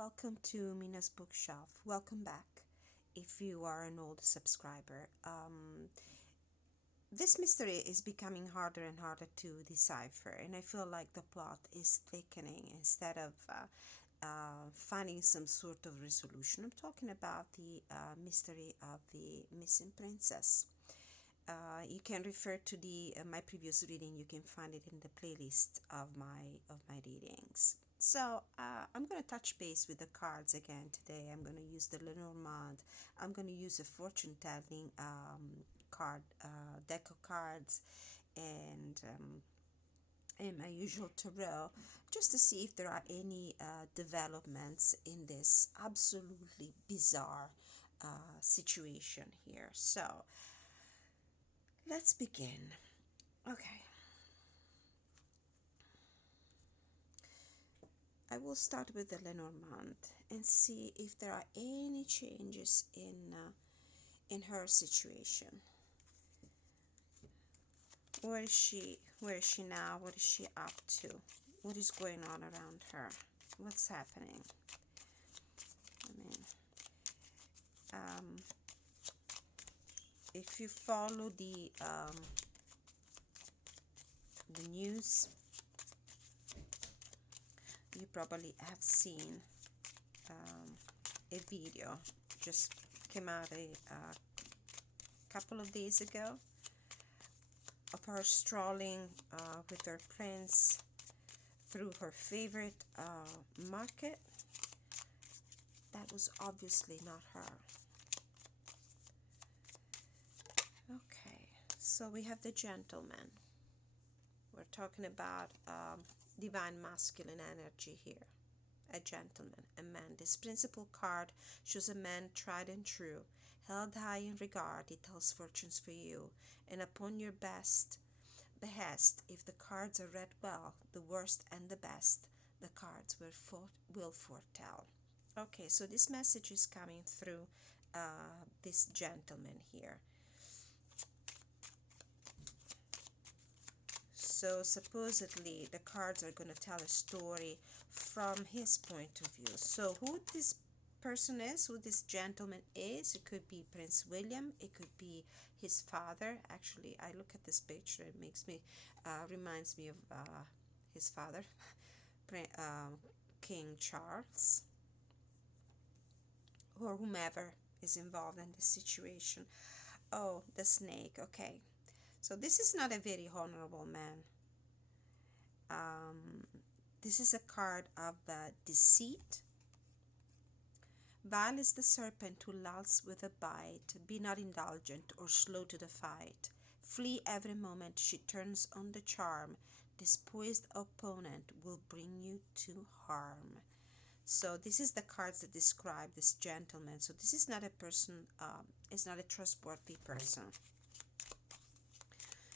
welcome to Mina's Bookshelf. Welcome back if you are an old subscriber. This mystery is becoming harder and harder to decipher, and I feel like the plot is thickening instead of finding some sort of resolution. I'm talking about the mystery of the missing princess. You can refer to the my previous reading. You can find it in the playlist of my readings. So I'm going to touch base with the cards again today. I'm going to use the Lenormand. I'm going to use a fortune telling card deck of cards and my usual tarot, just to see if there are any developments in this absolutely bizarre situation here. So let's begin. Okay. I will start with the Lenormand and see if there are any changes in her situation. Where is she? Where is she now? What is she up to? What is going on around her? What's happening? If you follow the news, you probably have seen a video just came out a couple of days ago of her strolling with her prince through her favorite market. That was obviously not her. Okay, so we have the gentleman. We're talking about divine masculine energy here. A gentleman, a man. This principal card shows a man tried and true, held high in regard. He tells fortunes for you, and upon your best behest, if the cards are read well, the worst and the best, the cards will foretell. Okay, so this message is coming through this gentleman here. So supposedly the cards are going to tell a story from his point of view. So who this person is, who this gentleman is, it could be Prince William, it could be his father. Actually, I look at this picture, it makes me, reminds me of his father, King Charles, or whomever is involved in this situation. Oh, the snake, okay. So this is not a very honorable man. This is a card of deceit. Vile is the serpent who lulls with a bite. Be not indulgent or slow to the fight. Flee every moment she turns on the charm. This poised opponent will bring you to harm. So this is the cards that describe this gentleman. So this is not a person, it's not a trustworthy person.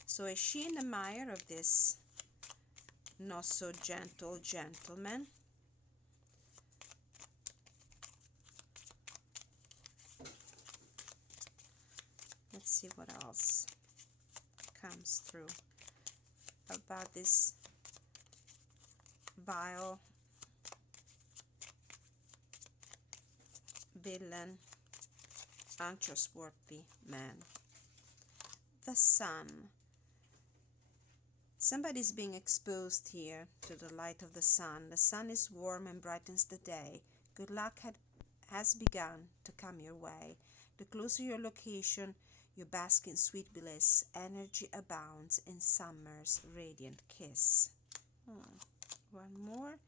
So is she in the mire of this not so gentle gentleman? Let's see what else comes through about this vile villain, untrustworthy man. The sun. Somebody's being exposed here to the light of the sun. The sun is warm and brightens the day. Good luck has begun to come your way. The closer your location, you bask in sweet bliss. Energy abounds in summer's radiant kiss. One more.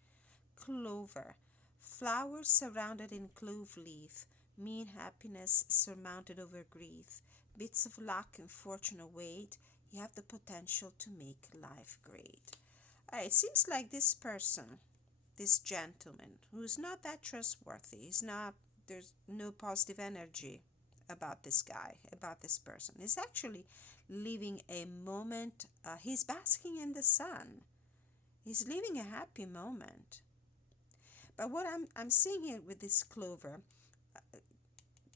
Clover. Flowers surrounded in clove leaf. Mean happiness surmounted over grief. Bits of luck and fortune await. You have the potential to make life great. All right, it seems like this person, this gentleman, who's not that trustworthy, there's no positive energy about this guy, about this person. He's actually living a moment, he's basking in the sun. He's living a happy moment. But what I'm seeing here with this clover,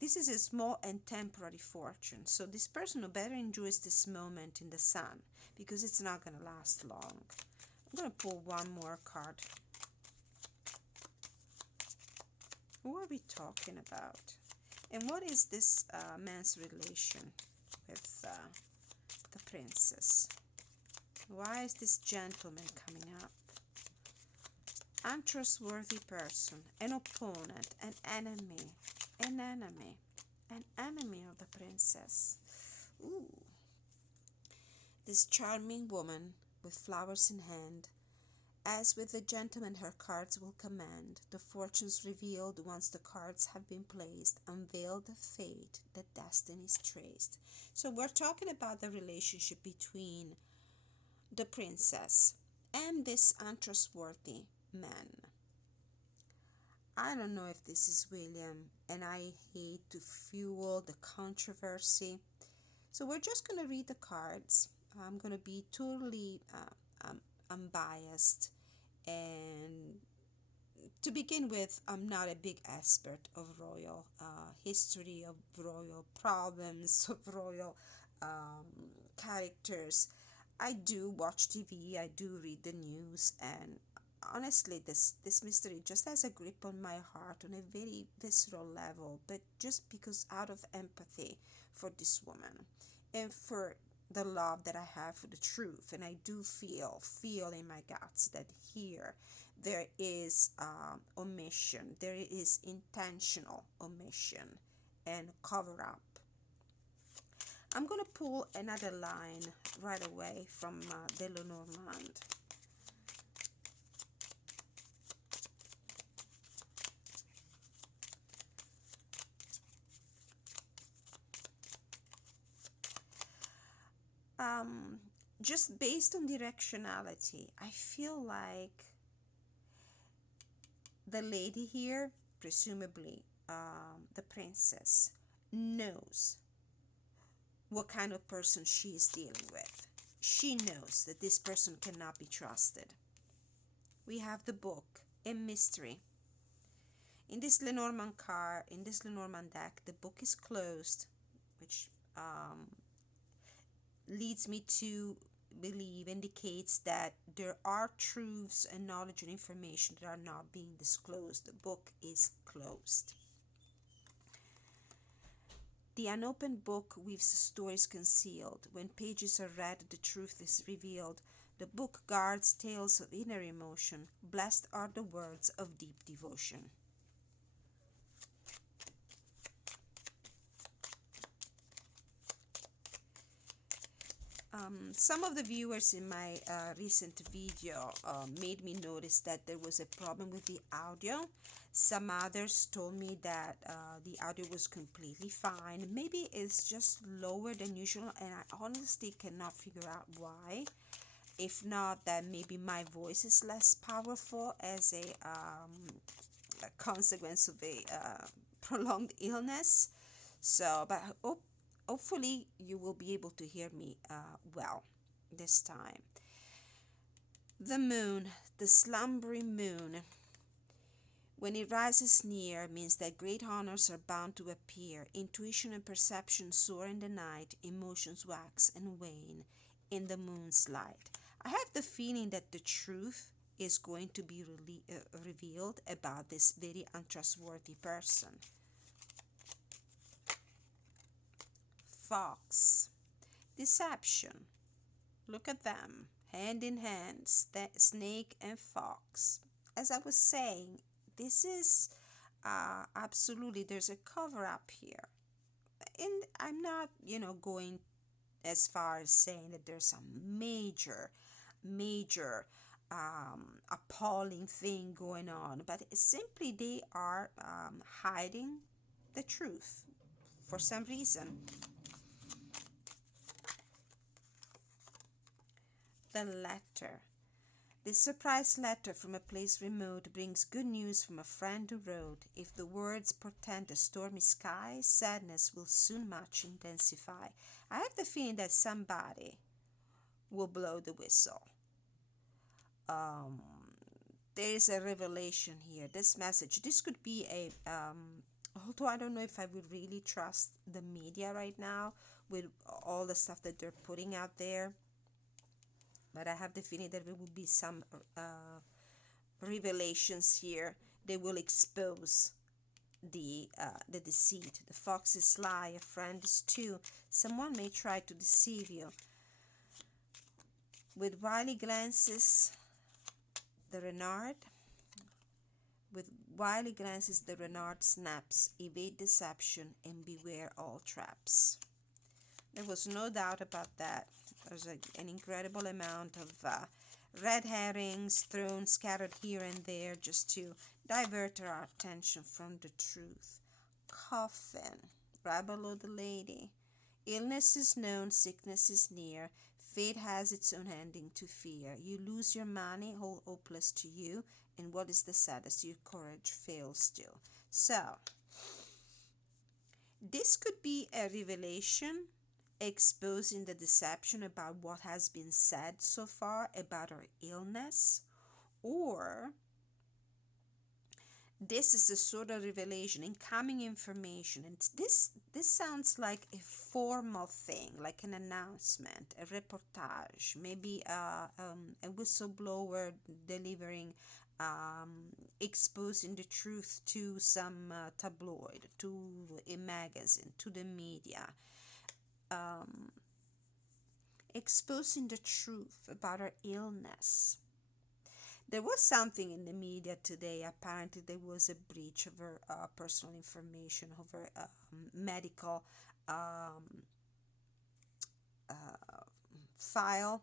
this is a small and temporary fortune. So this person who better enjoys this moment in the sun, because it's not going to last long. I'm going to pull one more card. Who are we talking about? And what is this man's relation with the princess? Why is this gentleman coming up? Untrustworthy person, an opponent, an enemy of the princess. Ooh. This charming woman with flowers in hand, as with the gentleman her cards will command, the fortunes revealed once the cards have been placed, unveil the fate, the destinies traced. So we're talking about the relationship between the princess and this untrustworthy man. I don't know if this is William, and I hate to fuel the controversy. So we're just going to read the cards. I'm going to be totally unbiased. And to begin with, I'm not a big expert of royal history, of royal problems, of royal characters. I do watch TV, I do read the news, and honestly, this mystery just has a grip on my heart on a very visceral level, but just because out of empathy for this woman and for the love that I have for the truth, and I do feel in my guts that here there is omission, there is intentional omission and cover up. I'm gonna pull another line right away from the Lenormand. Just based on directionality, I feel like the lady here, presumably the princess, knows what kind of person she is dealing with. She knows that this person cannot be trusted. We have the book, a mystery. In this Lenormand card, in this Lenormand deck, the book is closed, which leads me to believe, indicates that there are truths and knowledge and information that are not being disclosed. The book is closed. The unopened book weaves stories concealed. When pages are read, the truth is revealed. The book guards tales of inner emotion. Blessed are the words of deep devotion. Some of the viewers in my recent video made me notice that there was a problem with the audio. Some others told me that the audio was completely fine. Maybe it's just lower than usual, and I honestly cannot figure out why. If not, that maybe my voice is less powerful as a consequence of a prolonged illness. So, but hopefully you will be able to hear me well this time. The moon, the slumbering moon, when it rises near, means that great honors are bound to appear. Intuition and perception soar in the night. Emotions wax and wane in the moon's light. I have the feeling that the truth is going to be revealed about this very untrustworthy person. Fox, deception. Look at them, hand in hand, snake and fox. As I was saying, this is absolutely, there's a cover up here. And I'm not, going as far as saying that there's some major appalling thing going on, but simply they are hiding the truth for some reason. The letter. This surprise letter from a place remote brings good news from a friend who wrote. If the words portend a stormy sky, sadness will soon much intensify. I have the feeling that somebody will blow the whistle. There is a revelation here. This message, this could be although I don't know if I would really trust the media right now with all the stuff that they're putting out there. But I have the feeling that there will be some revelations here. They will expose the deceit. The fox is sly, a friend is too. Someone may try to deceive you. With wily glances, the renard. With wily glances, the renard snaps. Evade deception and beware all traps. There was no doubt about that. There's an incredible amount of red herrings thrown, scattered here and there, just to divert our attention from the truth. Coffin, right below the lady. Illness is known, sickness is near. Fate has its own ending to fear. You lose your money, all hopeless to you, and what is the saddest, your courage fails still. So, this could be a revelation exposing the deception about what has been said so far about our illness, or this is a sort of revelation, incoming information, and this sounds like a formal thing, like an announcement, a reportage, maybe a whistleblower delivering, exposing the truth to some tabloid, to a magazine, to the media, exposing the truth about our illness. There was something in the media today. Apparently, there was a breach of her personal information, of her medical file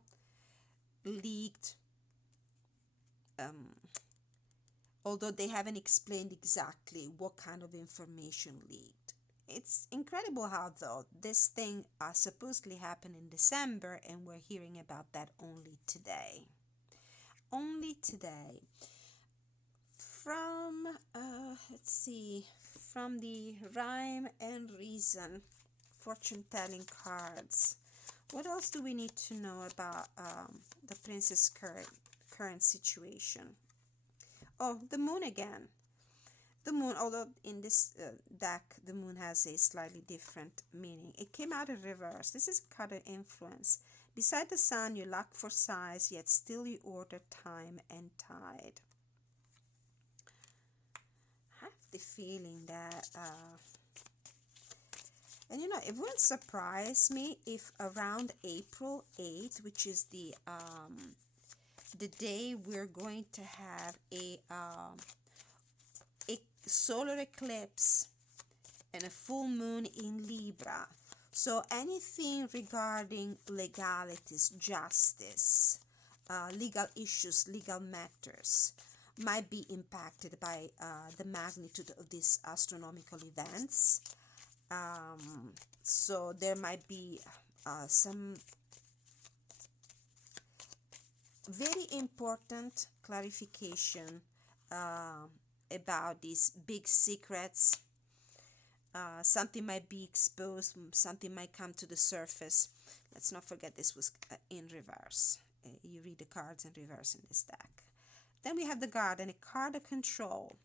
leaked. Although they haven't explained exactly what kind of information leaked. It's incredible how, though, this thing supposedly happened in December, and we're hearing about that only today. Only today. From, let's see, from the Rhyme and Reason fortune-telling cards. What else do we need to know about the princess' current situation? Oh, the moon again. The moon, although in this deck, the moon has a slightly different meaning. It came out in reverse. This is a card of influence. Beside the sun, you lack for size, yet still you order time and tide. I have the feeling that, and you know, it wouldn't surprise me if around April 8th, which is the day we're going to have a solar eclipse and a full moon in Libra. So anything regarding legalities, justice, legal issues, legal matters might be impacted by the magnitude of these astronomical events. So there might be some very important clarification about these big secrets. Something might be exposed, something might come to the surface. Let's not forget this was in reverse. You read the cards in reverse in this deck. Then we have the Garden, a card of control.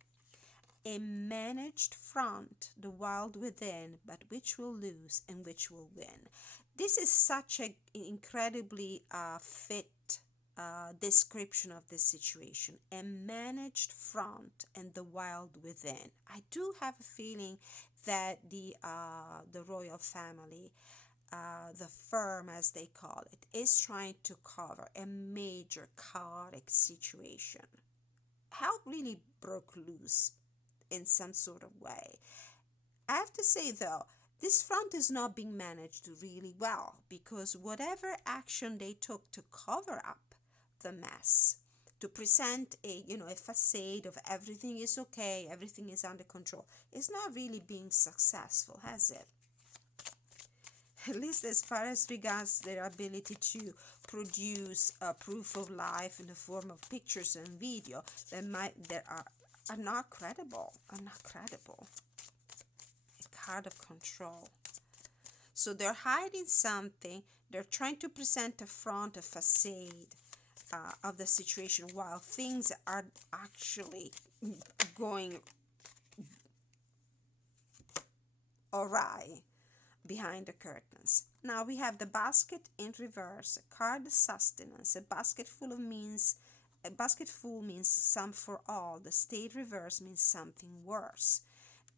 A managed front, the wild within, but which will lose and which will win. This is such an incredibly fit description of this situation. A managed front and the wild within. I do have a feeling that the royal family, the firm as they call it, is trying to cover a major chaotic situation. Hell really broke loose in some sort of way. I have to say though, this front is not being managed really well, because whatever action they took to cover up the mess, to present a facade of everything is okay, everything is under control, is not really being successful, has it? At least as far as regards their ability to produce a proof of life in the form of pictures and video that are not credible, A card of control. So they're hiding something. They're trying to present a front, a facade of the situation, while things are actually going awry behind the curtains. Now we have the basket in reverse, a card of sustenance. A basket full means some for all. The state reverse means something worse.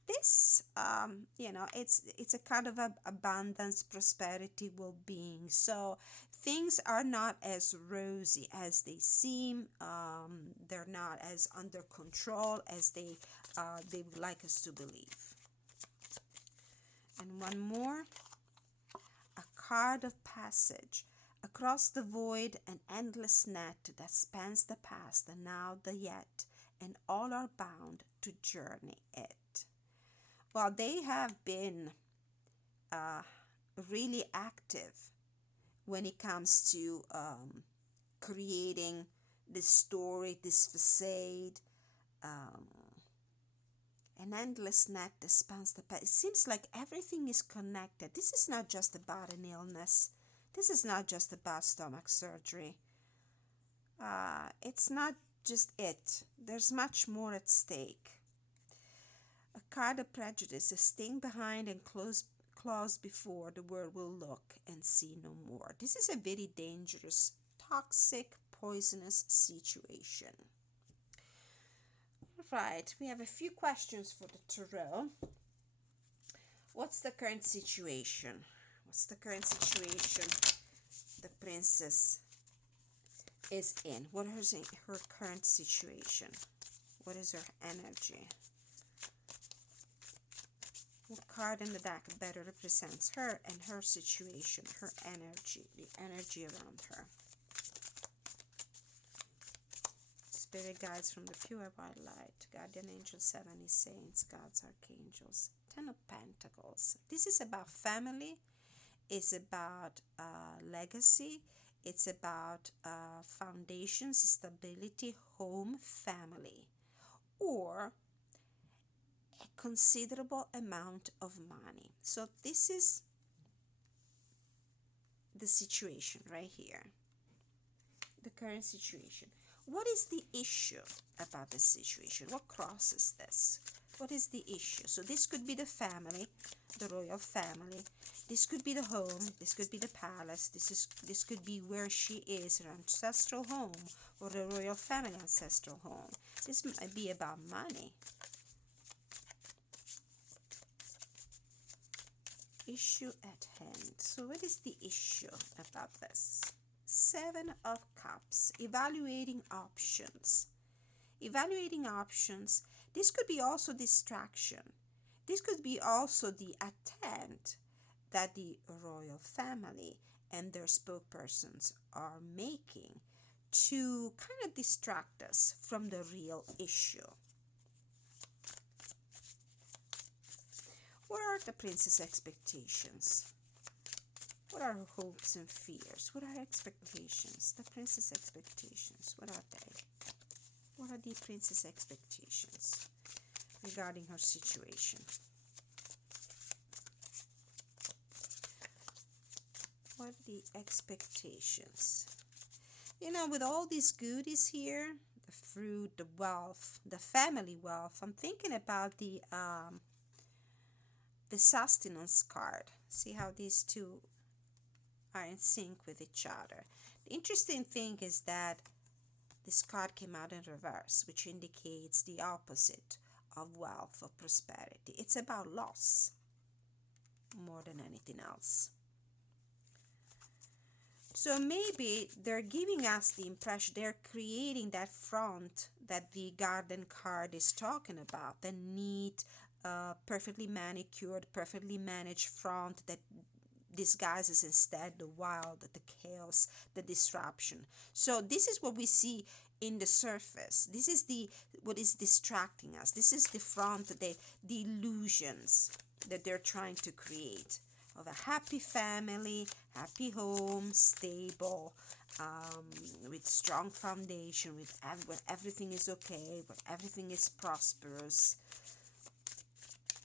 This, it's a kind of abundance, prosperity, well-being. So things are not as rosy as they seem. They're not as under control as they would like us to believe. And one more, a card of passage. Across the void, an endless net that spans the past, the now, the yet, and all are bound to journey it. Well, they have been really active when it comes to creating this story, this facade, an endless net that spans the past. It seems like everything is connected. This is not just about an illness. This is not just about stomach surgery. It's not just it. There's much more at stake. A card of prejudice, a sting behind and claws before the world will look and see no more. This is a very dangerous, toxic, poisonous situation. Right, we have a few questions for the tarot. What's the current situation? What's the current situation the princess is in? What is her current situation? What is her energy? What card in the deck better represents her and her situation, her energy, the energy around her? Spirit guides from the pure white light, guardian angels, 70 saints, gods, archangels, 10 of pentacles. This is about family. It's about legacy. It's about foundations, stability, home, family, or a considerable amount of money. So this is the situation right here, the current situation. What is the issue about this situation? What crosses this? What is the issue? So this could be the family, the royal family. This could be the home. This could be the palace. This could be where she is, her ancestral home, or the royal family ancestral home. This might be about money. Issue at hand. So what is the issue about this? 7 of Cups. Evaluating options. Evaluating options. This could be also distraction. This could be also the attempt that the royal family and their spokespersons are making to kind of distract us from the real issue. What are the princess' expectations? What are her hopes and fears? What are her expectations? The princess' expectations, what are they? What are the princess' expectations regarding her situation? What are the expectations? You know, with all these goodies here, the fruit, the wealth, the family wealth, I'm thinking about the sustenance card. See how these two are in sync with each other. The interesting thing is that this card came out in reverse, which indicates the opposite of wealth, of prosperity. It's about loss more than anything else. So maybe they're giving us the impression, they're creating that front that the garden card is talking about, the neat, perfectly manicured, perfectly managed front that disguises instead the wild, the chaos, the disruption. So this is what we see in the surface. This is what is distracting us. This is the front, the illusions that they're trying to create of a happy family, happy home, stable, with strong foundation, where everything is okay, where everything is prosperous.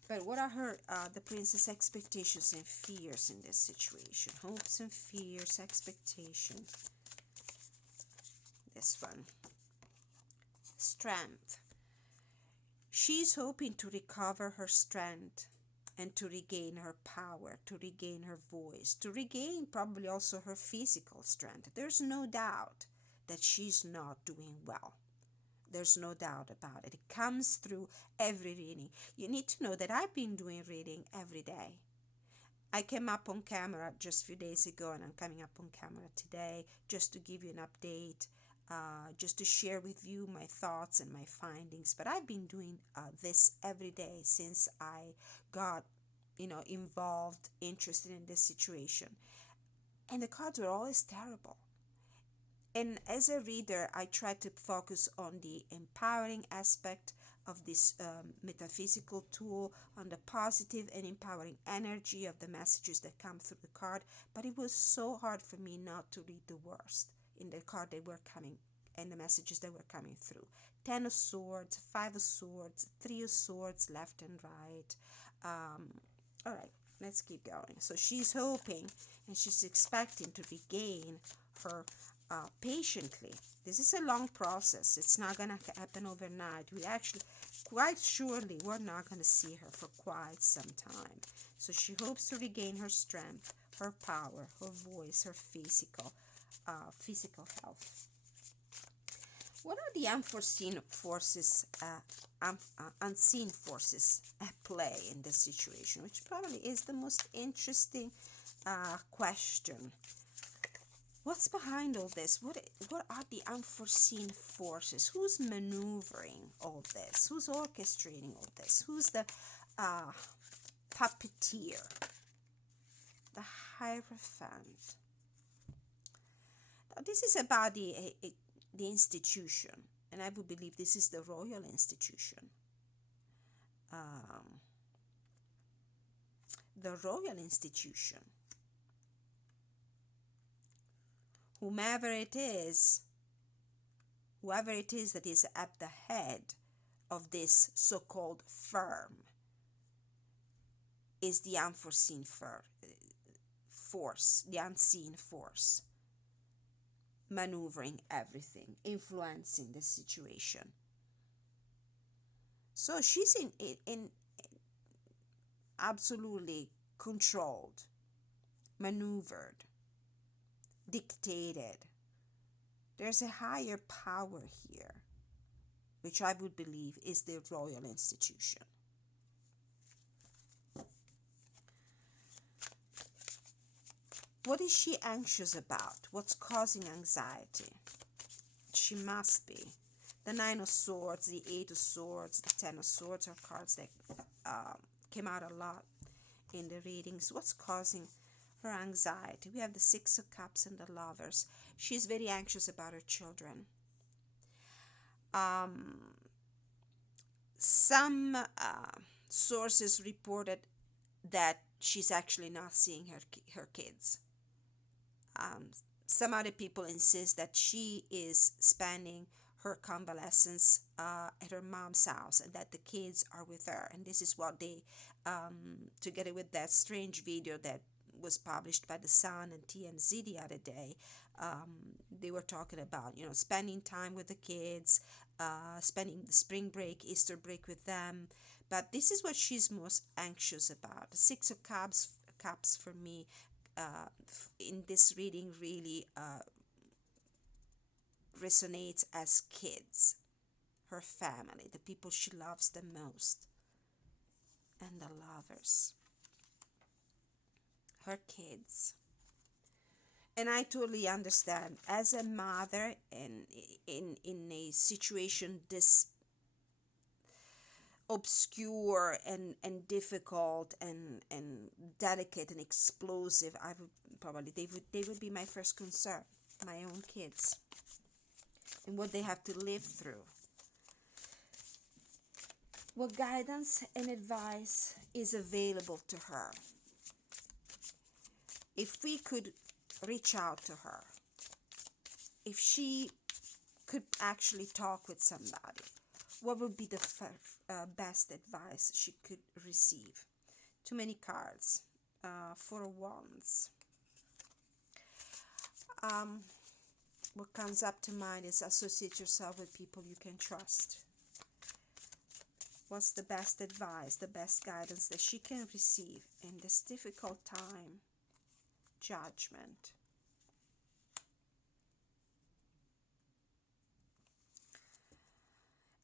But what are the princess' expectations and fears in this situation? Hopes and fears, expectations. This one. Strength. She's hoping to recover her strength and to regain her power, to regain her voice, to regain probably also her physical strength. There's no doubt that she's not doing well. There's no doubt about it. It comes through every reading. You need to know that I've been doing reading every day. I came up on camera just a few days ago, and I'm coming up on camera today just to give you an update, just to share with you my thoughts and my findings. But I've been doing this every day since I got, involved, interested in this situation. And the cards were always terrible. And as a reader, I try to focus on the empowering aspect of this metaphysical tool, on the positive and empowering energy of the messages that come through the card. But it was so hard for me not to read the worst in the card that were coming and the messages that were coming through. 10 of Swords, 5 of Swords, 3 of Swords, left and right. All right, let's keep going. So she's hoping and she's expecting to regain her patiently. This is a long process. It's not going to happen overnight. We actually, quite surely, we're not going to see her for quite some time. So she hopes to regain her strength, her power, her voice, her physical health. What are the unforeseen forces, unseen forces at play in this situation, which probably is the most interesting question. What's behind all this? What are the unforeseen forces? Who's maneuvering all this? Who's orchestrating all this? Who's the puppeteer? The Hierophant. Now, this is about the institution, and I would believe this is the royal institution. The royal institution. Whoever it is that is at the head of this so-called firm is the unforeseen force, the unseen force, maneuvering everything, influencing the situation. So she's in absolutely controlled, maneuvered, dictated. There's a higher power here, which I would believe is the royal institution. What is she anxious about? What's causing anxiety? She must be. The 9 of Swords, the 8 of Swords, the 10 of Swords are cards that came out a lot in the readings. What's causing her anxiety? We have the 6 of Cups and the Lovers. She's very anxious about her children. Some sources reported that she's actually not seeing her kids. Some other people insist that she is spending her convalescence at her mom's house and that the kids are with her. And this is what they, together with that strange video that was published by The Sun and TMZ the other day, they were talking about, spending time with the kids, spending the spring break, Easter break with them. But this is what she's most anxious about. The 6 of Cups for me in this reading really resonates as kids, her family, the people she loves the most, and the Lovers, her kids. And I totally understand, as a mother and in a situation this obscure and difficult and delicate and explosive, I would probably they would be my first concern, my own kids, and what they have to live through. What guidance and advice is available to her? If we could reach out to her, if she could actually talk with somebody, what would be the best advice she could receive? Too many cards. 4 of Wands. What comes up to mind is associate yourself with people you can trust. What's the best advice, the best guidance that she can receive in this difficult time? Judgment.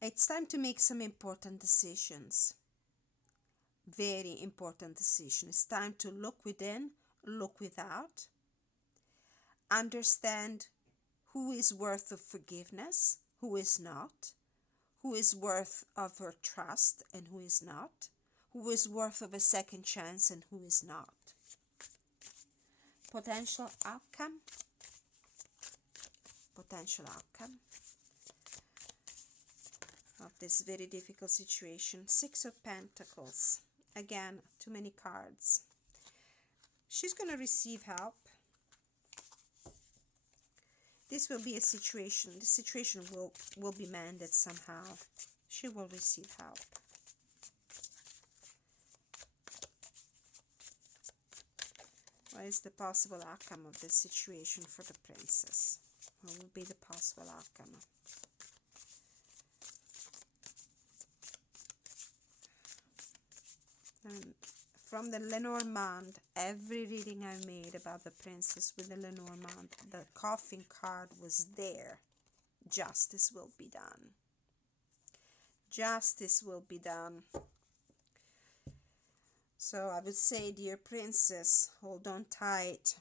It's time to make some important decisions. Very important decisions. It's time to look within, look without, understand who is worth of forgiveness, who is not, who is worth of her trust and who is not, who is worth of a second chance and who is not. Potential outcome. Potential outcome of this very difficult situation. Six of Pentacles. Again, too many cards. She's going to receive help. This will be a situation. This situation will be mended somehow. She will receive help. What is the possible outcome of this situation for the princess? What will be the possible outcome? And from the Lenormand, every reading I made about the princess with the Lenormand, the coffin card was there. Justice will be done. Justice will be done. So I would say, dear princess, hold on tight.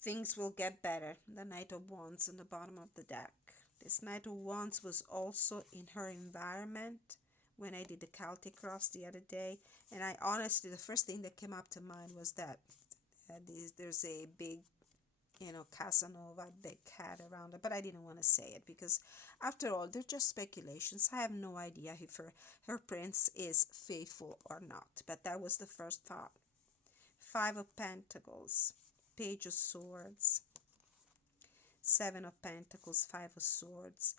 Things will get better. The Knight of Wands on the bottom of the deck. This Knight of Wands was also in her environment when I did the Celtic cross the other day. And I honestly, the first thing that came up to mind was that there's a big, Casanova, big cat around her. But I didn't want to say it because, after all, they're just speculations. I have no idea if her prince is faithful or not. But that was the first thought. Five of Pentacles, Page of Swords, Seven of Pentacles, Five of Swords.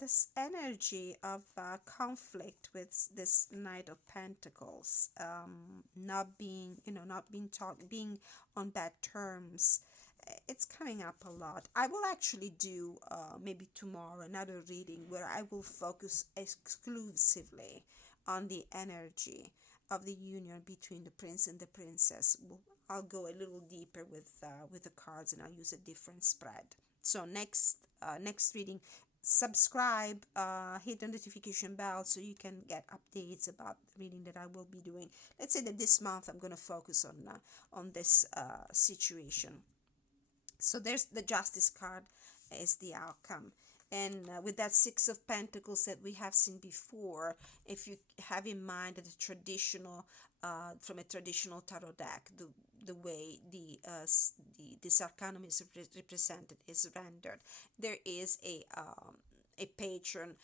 This energy of conflict with this Knight of Pentacles, not being on bad terms, it's coming up a lot. I will actually do maybe tomorrow another reading where I will focus exclusively on the energy of the union between the prince and the princess. I'll go a little deeper with the cards, and I'll use a different spread. So next reading, subscribe, hit the notification bell so you can get updates about the reading that I will be doing. Let's say that this month I'm going to focus on this situation. So there's the Justice card is the outcome. And with that Six of Pentacles that we have seen before, if you have in mind that from a traditional tarot deck, the way this arcanum is represented is rendered, there is a patron,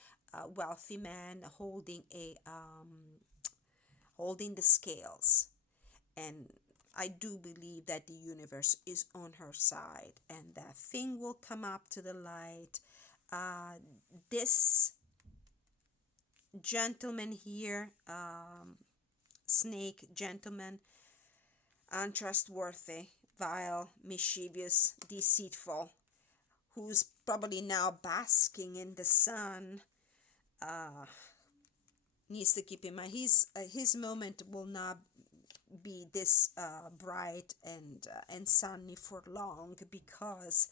wealthy man holding the scales, and I do believe that the universe is on her side, and that thing will come up to the light. This gentleman here, snake gentleman, untrustworthy, vile, mischievous, deceitful, who's probably now basking in the sun, needs to keep in mind his moment will not be this bright and sunny for long, because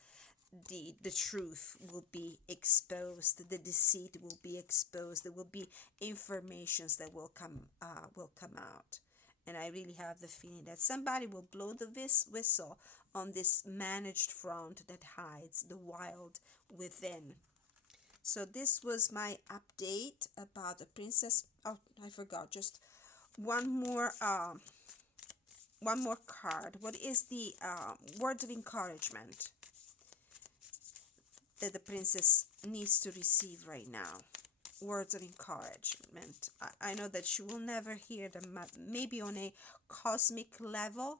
the truth will be exposed, the deceit will be exposed, there will be informations that will come out. And I really have the feeling that somebody will blow the whistle on this managed front that hides the wild within. So this was my update about the princess. Oh, I forgot, just one more card. What is the words of encouragement that the princess needs to receive right now? Words of encouragement. I know that she will never hear them. Maybe on a cosmic level,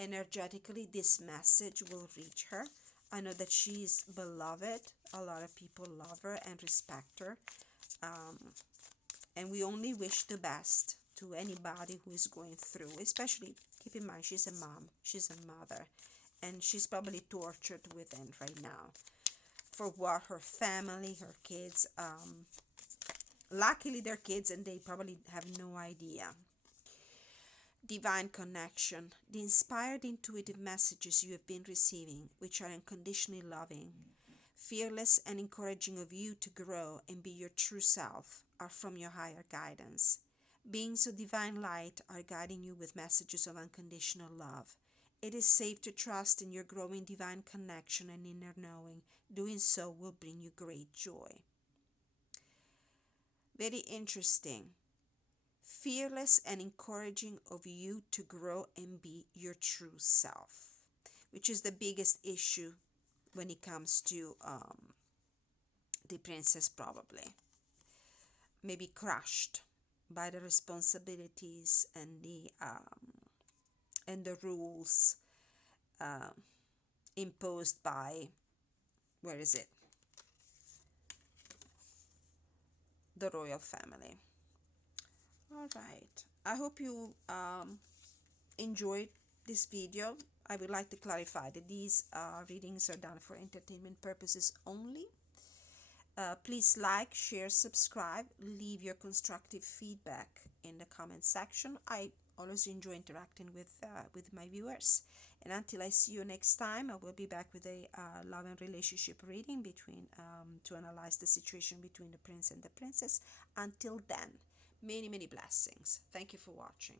energetically, this message will reach her. I know that she's beloved. A lot of people love her and respect her. And we only wish the best to anybody who is going through, especially, keep in mind, she's a mom, she's a mother, and she's probably tortured within right now. For what? Her family, her kids. Luckily, they're kids and they probably have no idea. Divine connection. The inspired intuitive messages you have been receiving, which are unconditionally loving, fearless and encouraging of you to grow and be your true self, are from your higher guidance. Beings of divine light are guiding you with messages of unconditional love. It is safe to trust in your growing divine connection and inner knowing. Doing so will bring you great joy. Very interesting. Fearless and encouraging of you to grow and be your true self, which is the biggest issue when it comes to the princess, probably. Maybe crushed by the responsibilities and the rules imposed by, where is it? The royal family. All right. I hope you enjoyed this video. I would like to clarify that these readings are done for entertainment purposes only. Please like, share, subscribe, leave your constructive feedback in the comment section. I always enjoy interacting with my viewers. And until I see you next time, I will be back with a love and relationship reading to analyze the situation between the prince and the princess. Until then, many, many blessings. Thank you for watching.